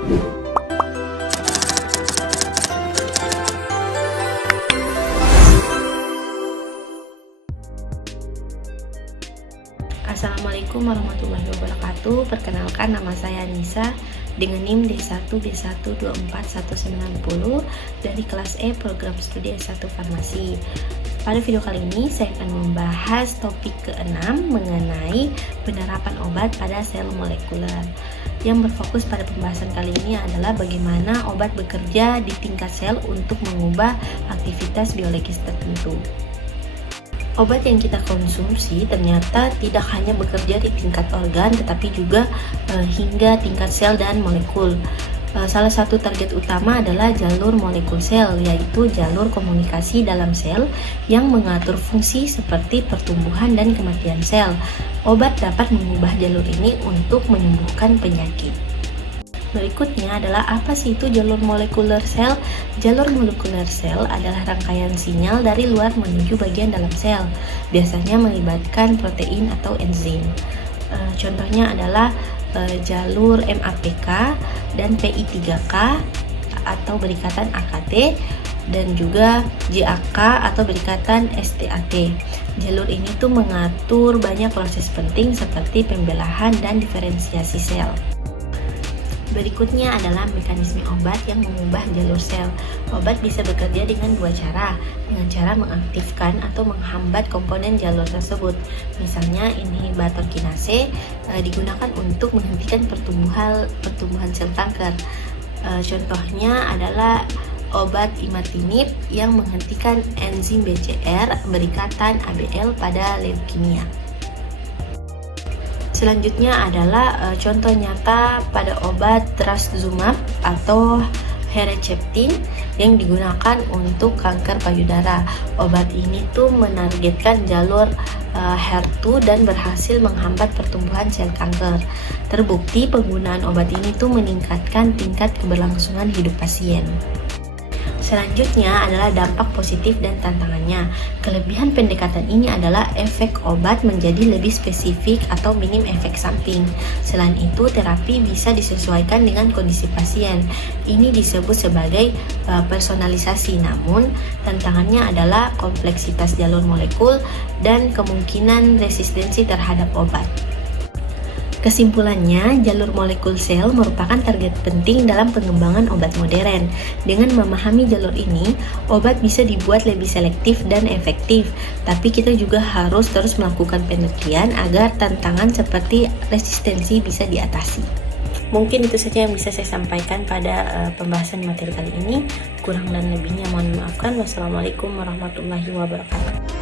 Assalamualaikum warahmatullahi wabarakatuh. Perkenalkan, nama saya Nisa dengan NIM D1B1241190 dari kelas E program studi S1 Farmasi. Pada video kali ini saya akan membahas topik ke-6 mengenai penerapan obat pada sel molekuler. Yang berfokus pada pembahasan kali ini adalah bagaimana obat bekerja di tingkat sel untuk mengubah aktivitas biologis tertentu. Obat yang kita konsumsi ternyata tidak hanya bekerja di tingkat organ, tetapi juga hingga tingkat sel dan molekul. Salah satu target utama adalah jalur molekul sel, yaitu jalur komunikasi dalam sel yang mengatur fungsi seperti pertumbuhan dan kematian sel. Obat dapat mengubah jalur ini untuk menyembuhkan penyakit. Berikutnya adalah apa sih itu jalur molekuler sel? Jalur molekuler sel adalah rangkaian sinyal dari luar menuju bagian dalam sel, biasanya melibatkan protein atau enzim. Contohnya adalah jalur MAPK dan PI3K atau berikatan AKT, dan juga JAK atau berikatan STAT. Jalur ini tuh mengatur banyak proses penting seperti pembelahan dan diferensiasi sel. Berikutnya adalah mekanisme obat yang mengubah jalur sel. Obat bisa bekerja dengan dua cara, dengan cara mengaktifkan atau menghambat komponen jalur tersebut. Misalnya inhibitor kinase digunakan untuk menghentikan pertumbuhan sel kanker. Contohnya adalah obat imatinib yang menghentikan enzim BCR berikatan ABL pada leukemia. Selanjutnya adalah contoh nyata pada obat trastuzumab atau Herceptin yang digunakan untuk kanker payudara. Obat ini tuh menargetkan jalur HER2 dan berhasil menghambat pertumbuhan sel kanker. Terbukti penggunaan obat ini tuh meningkatkan tingkat keberlangsungan hidup pasien. Selanjutnya adalah dampak positif dan tantangannya. Kelebihan pendekatan ini adalah efek obat menjadi lebih spesifik atau minim efek samping. Selain itu, terapi bisa disesuaikan dengan kondisi pasien. Ini disebut sebagai personalisasi. Namun, tantangannya adalah kompleksitas jalur molekul dan kemungkinan resistensi terhadap obat. Kesimpulannya, jalur molekul sel merupakan target penting dalam pengembangan obat modern. Dengan memahami jalur ini, obat bisa dibuat lebih selektif dan efektif. Tapi kita juga harus terus melakukan penelitian agar tantangan seperti resistensi bisa diatasi. Mungkin itu saja yang bisa saya sampaikan pada pembahasan materi kali ini. Kurang dan lebihnya mohon dimaafkan. Wassalamualaikum warahmatullahi wabarakatuh.